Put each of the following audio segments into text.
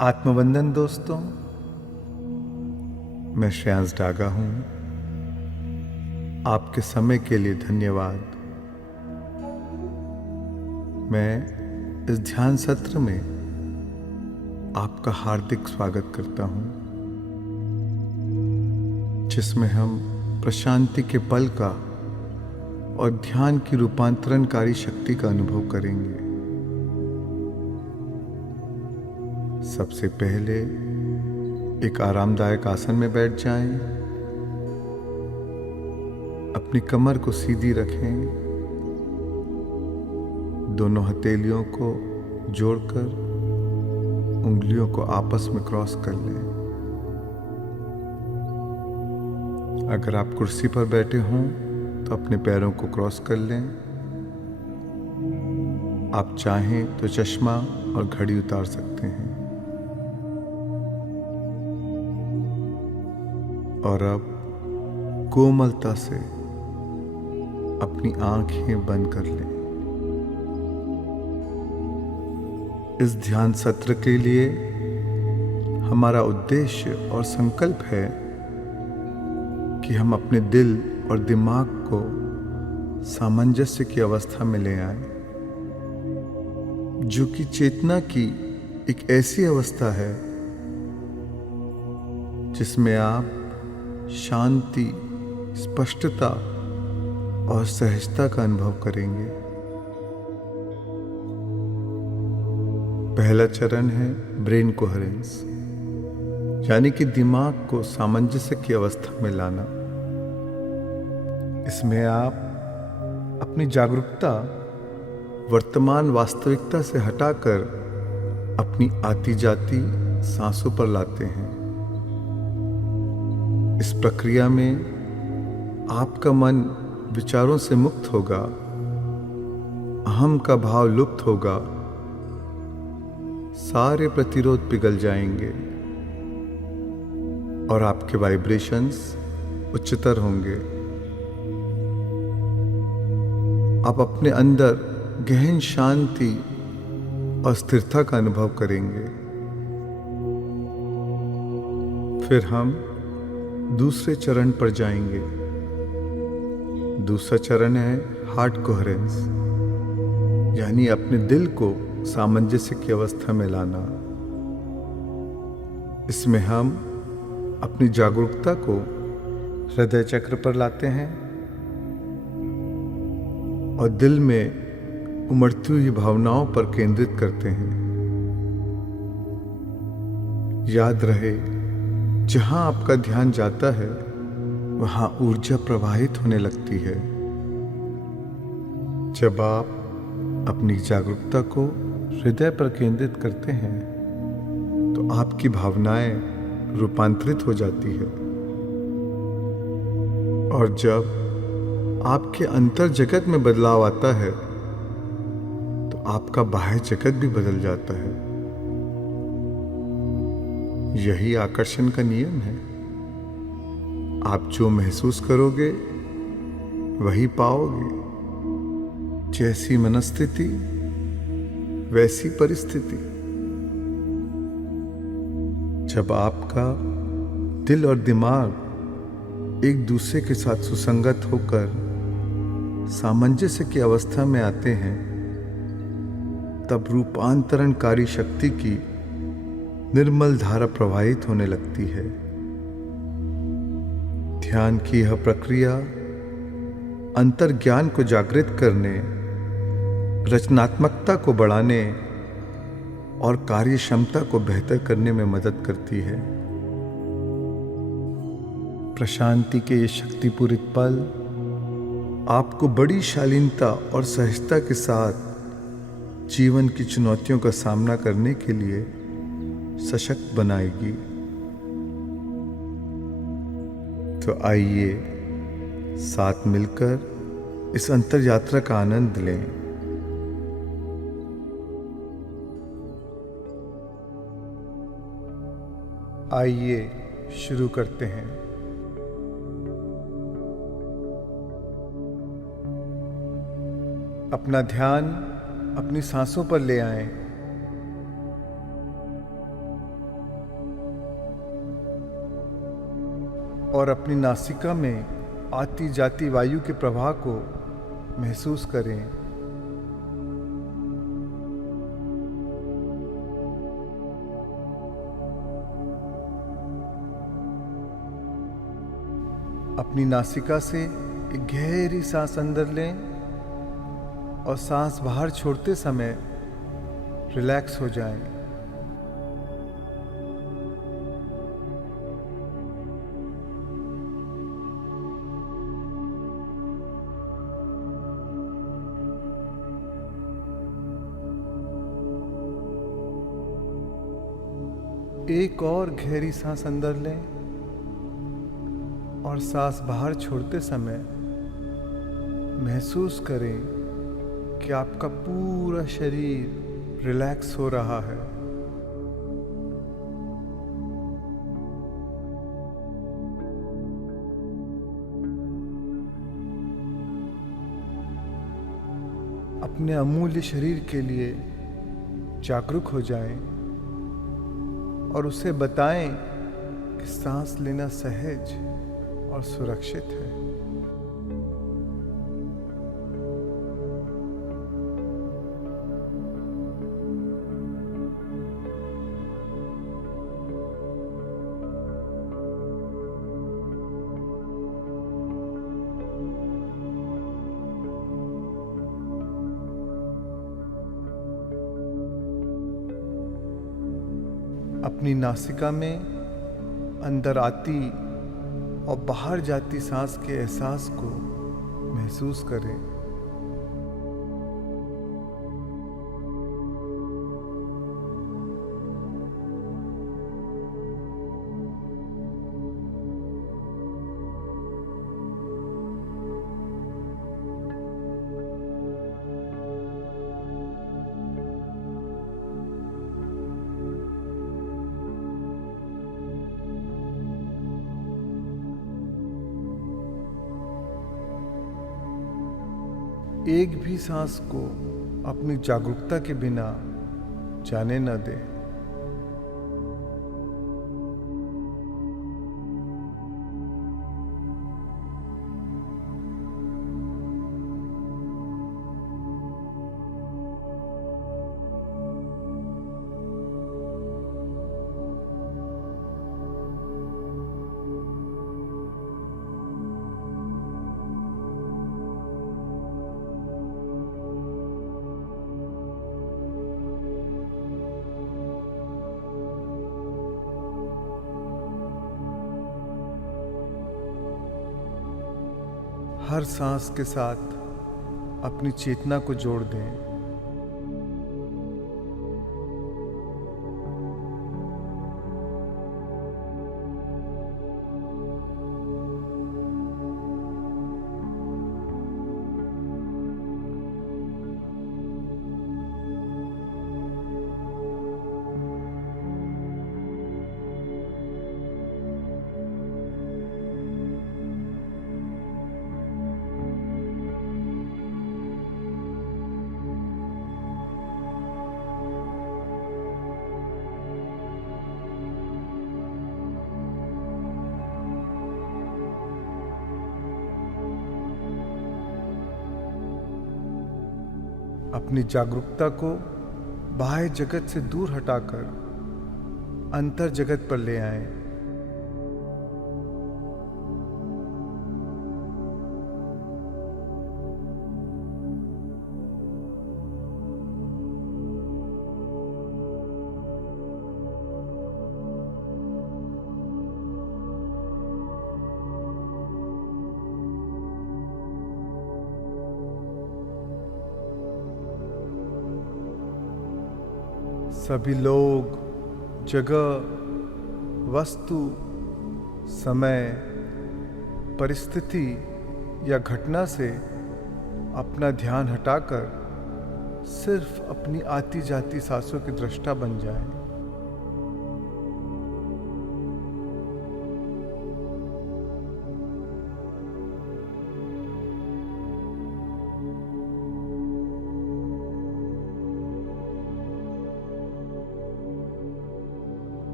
आत्मवंदन दोस्तों, मैं श्रेयांश डागा हूं। आपके समय के लिए धन्यवाद। मैं इस ध्यान सत्र में आपका हार्दिक स्वागत करता हूं, जिसमें हम प्रशांति के पल का और ध्यान की रूपांतरणकारी शक्ति का अनुभव करेंगे। सबसे पहले एक आरामदायक आसन में बैठ जाएं। अपनी कमर को सीधी रखें। दोनों हथेलियों को जोड़कर उंगलियों को आपस में क्रॉस कर लें। अगर आप कुर्सी पर बैठे हों तो अपने पैरों को क्रॉस कर लें। आप चाहें तो चश्मा और घड़ी उतार सकते हैं। और अब कोमलता से अपनी आंखें बंद कर लें। इस ध्यान सत्र के लिए हमारा उद्देश्य और संकल्प है कि हम अपने दिल और दिमाग को सामंजस्य की अवस्था में ले आए, जो कि चेतना की एक ऐसी अवस्था है जिसमें आप शांति, स्पष्टता और सहजता का अनुभव करेंगे। पहला चरण है ब्रेन कोहेरेंस, यानी कि दिमाग को सामंजस्य की अवस्था में लाना। इसमें आप अपनी जागरूकता वर्तमान वास्तविकता से हटाकर अपनी आती जाती सांसों पर लाते हैं। इस प्रक्रिया में आपका मन विचारों से मुक्त होगा, अहम का भाव लुप्त होगा, सारे प्रतिरोध पिघल जाएंगे और आपके वाइब्रेशंस उच्चतर होंगे। आप अपने अंदर गहन शांति और स्थिरता का अनुभव करेंगे। फिर हम दूसरे चरण पर जाएंगे। दूसरा चरण है हार्ट कोहेरेंस, यानी अपने दिल को सामंजस्य की अवस्था में लाना। इसमें हम अपनी जागरूकता को हृदय चक्र पर लाते हैं और दिल में उमड़ती हुई भावनाओं पर केंद्रित करते हैं। याद रहे, जहां आपका ध्यान जाता है वहां ऊर्जा प्रवाहित होने लगती है। जब आप अपनी जागरूकता को हृदय पर केंद्रित करते हैं तो आपकी भावनाएं रूपांतरित हो जाती है, और जब आपके अंतर जगत में बदलाव आता है तो आपका बाह्य जगत भी बदल जाता है। यही आकर्षण का नियम है। आप जो महसूस करोगे वही पाओगे। जैसी मनस्थिति वैसी परिस्थिति। जब आपका दिल और दिमाग एक दूसरे के साथ सुसंगत होकर सामंजस्य की अवस्था में आते हैं, तब रूपांतरणकारी शक्ति की निर्मल धारा प्रवाहित होने लगती है। ध्यान की यह प्रक्रिया अंतर्ज्ञान को जागृत करने, रचनात्मकता को बढ़ाने और कार्य क्षमता को बेहतर करने में मदद करती है। प्रशांति के ये शक्तिपूरित पल आपको बड़ी शालीनता और सहजता के साथ जीवन की चुनौतियों का सामना करने के लिए सशक्त बनाएगी। तो आइए साथ मिलकर इस अंतर यात्रा का आनंद लें। आइए शुरू करते हैं। अपना ध्यान अपनी सांसों पर ले आएं। और अपनी नासिका में आती जाती वायु के प्रवाह को महसूस करें। अपनी नासिका से एक गहरी सांस अंदर लें और सांस बाहर छोड़ते समय रिलैक्स हो जाएं। एक और गहरी सांस अंदर लें और सांस बाहर छोड़ते समय महसूस करें कि आपका पूरा शरीर रिलैक्स हो रहा है। अपने अमूल्य शरीर के लिए जागरूक हो जाएं और उसे बताएं कि सांस लेना सहज और सुरक्षित है। अपनी नासिका में अंदर आती और बाहर जाती सांस के एहसास को महसूस करें। एक भी सांस को अपनी जागरूकता के बिना जाने न दें। हर सांस के साथ अपनी चेतना को जोड़ दें। अपनी जागरूकता को बाह्य जगत से दूर हटाकर अंतर जगत पर ले आएं। सभी लोग, जगह, वस्तु, समय, परिस्थिति या घटना से अपना ध्यान हटाकर सिर्फ अपनी आती जाती सांसों की दृष्टा बन जाएं।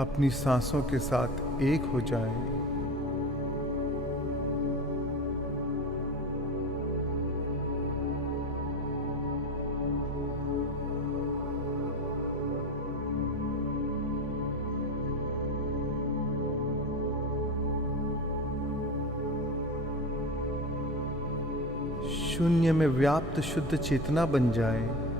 अपनी सांसों के साथ एक हो जाएं। शून्य में व्याप्त शुद्ध चेतना बन जाएं।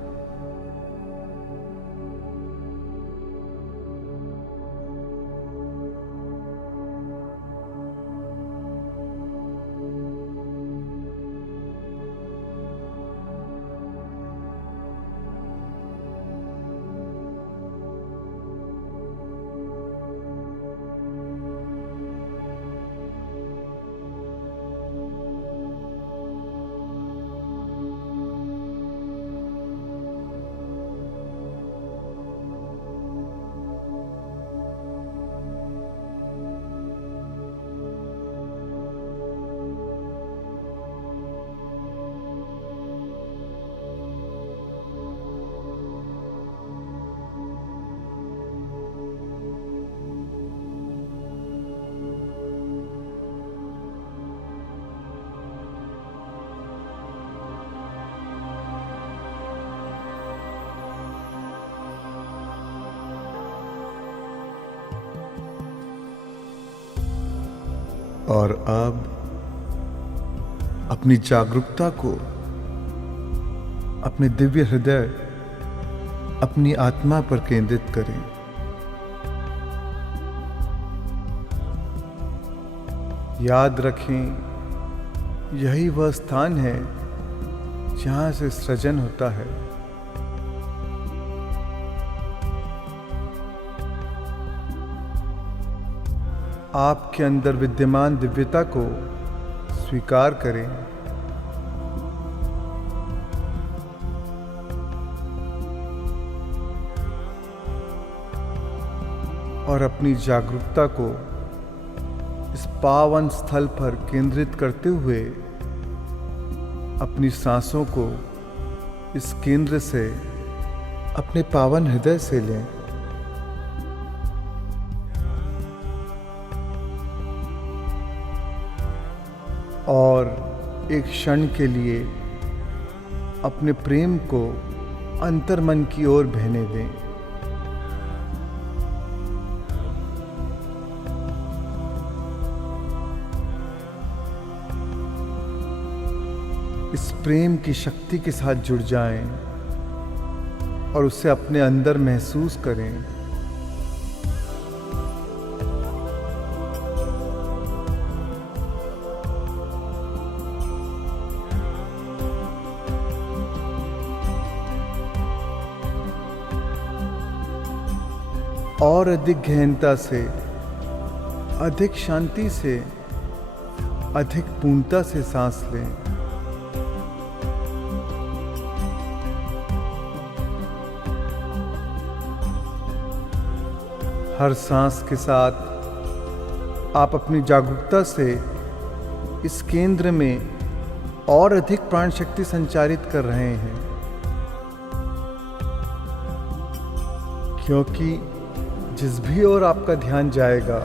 और अब अपनी जागरूकता को अपने दिव्य हृदय, अपनी आत्मा पर केंद्रित करें। याद रखें, यही वह स्थान है जहां से सृजन होता है। आपके अंदर विद्यमान दिव्यता को स्वीकार करें। और अपनी जागरूकता को इस पावन स्थल पर केंद्रित करते हुए अपनी सांसों को इस केंद्र से, अपने पावन हृदय से लें। और एक क्षण के लिए अपने प्रेम को अंतर्मन की ओर बहने दें। इस प्रेम की शक्ति के साथ जुड़ जाएं और उसे अपने अंदर महसूस करें। और अधिक गहनता से, अधिक शांति से, अधिक पूर्णता से सांस लें। हर सांस के साथ आप अपनी जागरूकता से इस केंद्र में और अधिक प्राण शक्ति संचारित कर रहे हैं, क्योंकि जिस भी ओर आपका ध्यान जाएगा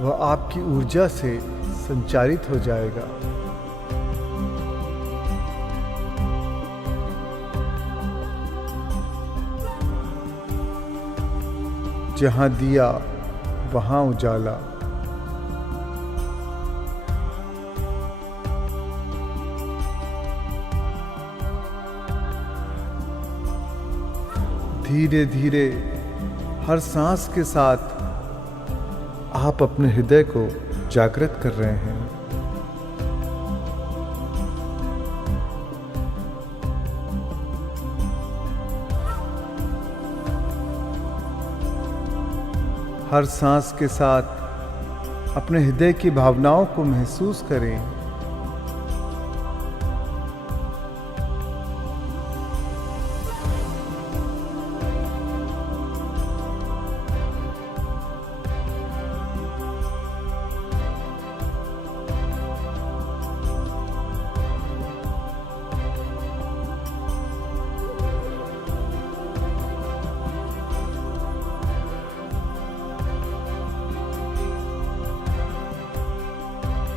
वह आपकी ऊर्जा से संचारित हो जाएगा। जहां दिया वहां उजाला। धीरे धीरे हर सांस के साथ आप अपने हृदय को जागृत कर रहे हैं। हर सांस के साथ अपने हृदय की भावनाओं को महसूस करें।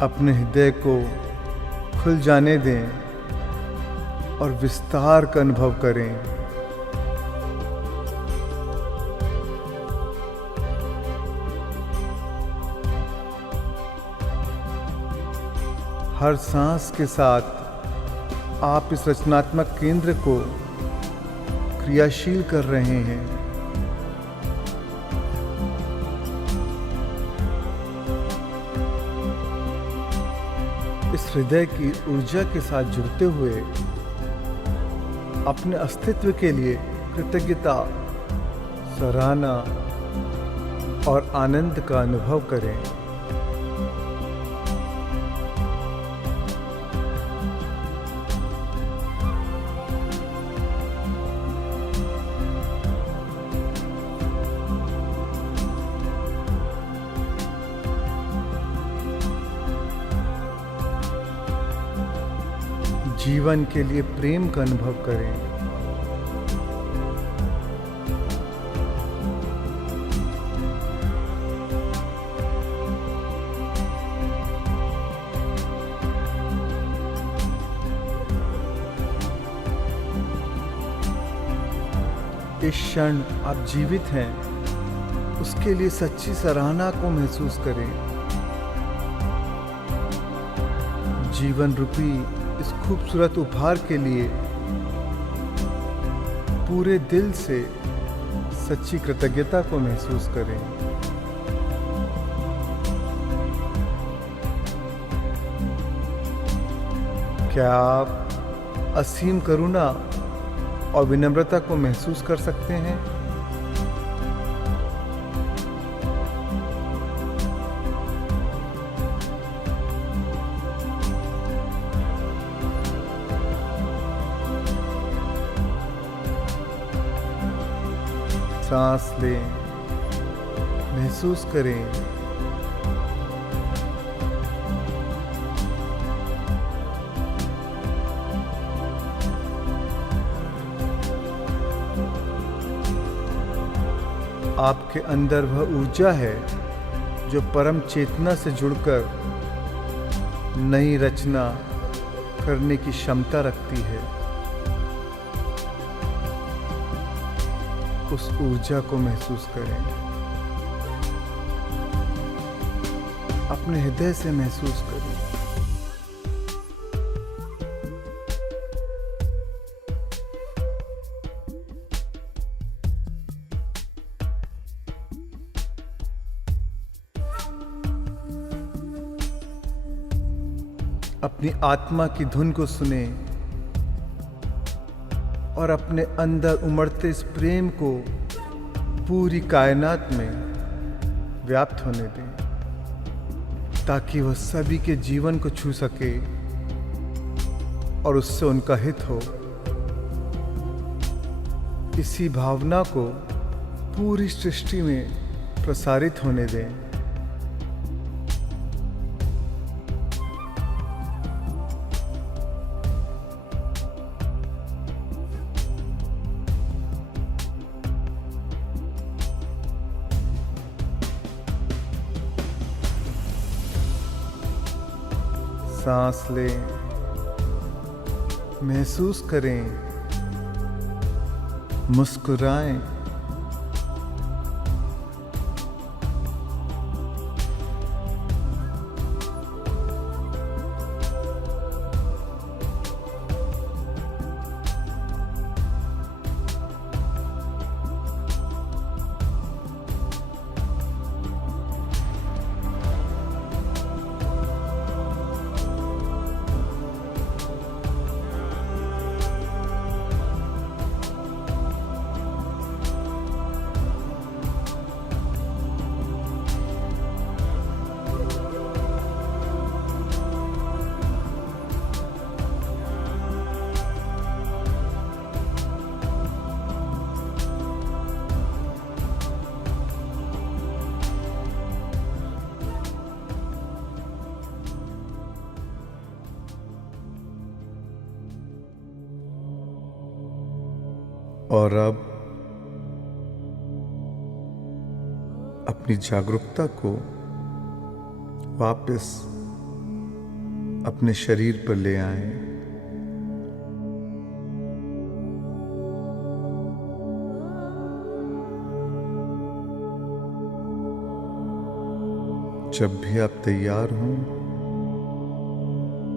अपने हृदय को खुल जाने दें और विस्तार का अनुभव करें। हर सांस के साथ आप इस रचनात्मक केंद्र को क्रियाशील कर रहे हैं। इस हृदय की ऊर्जा के साथ जुड़ते हुए अपने अस्तित्व के लिए कृतज्ञता, सराहना और आनंद का अनुभव करें। जीवन के लिए प्रेम का अनुभव करें। इस क्षण आप जीवित हैं, उसके लिए सच्ची सराहना को महसूस करें। जीवन रूपी इस खूबसूरत उपहार के लिए पूरे दिल से सच्ची कृतज्ञता को महसूस करें। क्या आप असीम करुणा और विनम्रता को महसूस कर सकते हैं? सांस लें, महसूस करें। आपके अंदर वह ऊर्जा है जो परम चेतना से जुड़कर नई रचना करने की क्षमता रखती है। उस ऊर्जा को महसूस करें, अपने हृदय से महसूस करें। अपनी आत्मा की धुन को सुने और अपने अंदर उमड़ते इस प्रेम को पूरी कायनात में व्याप्त होने दें, ताकि वह सभी के जीवन को छू सके और उससे उनका हित हो। इसी भावना को पूरी सृष्टि में प्रसारित होने दें। सांस लें, महसूस करें, मुस्कुराएं। और अब अपनी जागरूकता को वापस अपने शरीर पर ले आएं। जब भी आप तैयार हों,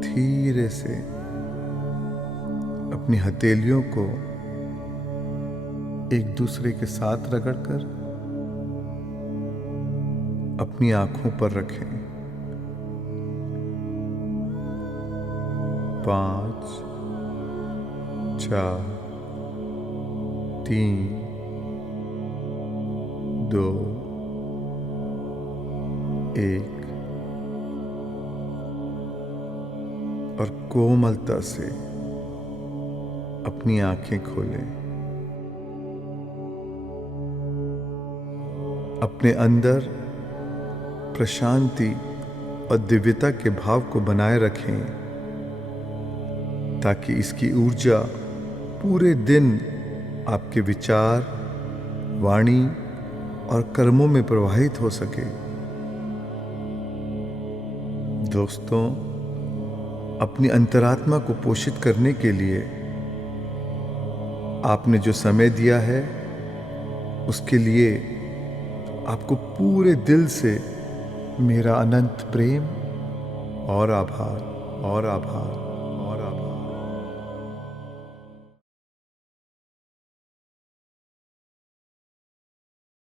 धीरे से अपनी हथेलियों को एक दूसरे के साथ रगड़कर अपनी आंखों पर रखें। 5, 4, 3, 2, 1 और कोमलता से अपनी आंखें खोलें। अपने अंदर प्रशांति और दिव्यता के भाव को बनाए रखें, ताकि इसकी ऊर्जा पूरे दिन आपके विचार, वाणी और कर्मों में प्रवाहित हो सके। दोस्तों, अपनी अंतरात्मा को पोषित करने के लिए आपने जो समय दिया है, उसके लिए आपको पूरे दिल से मेरा अनंत प्रेम और आभार।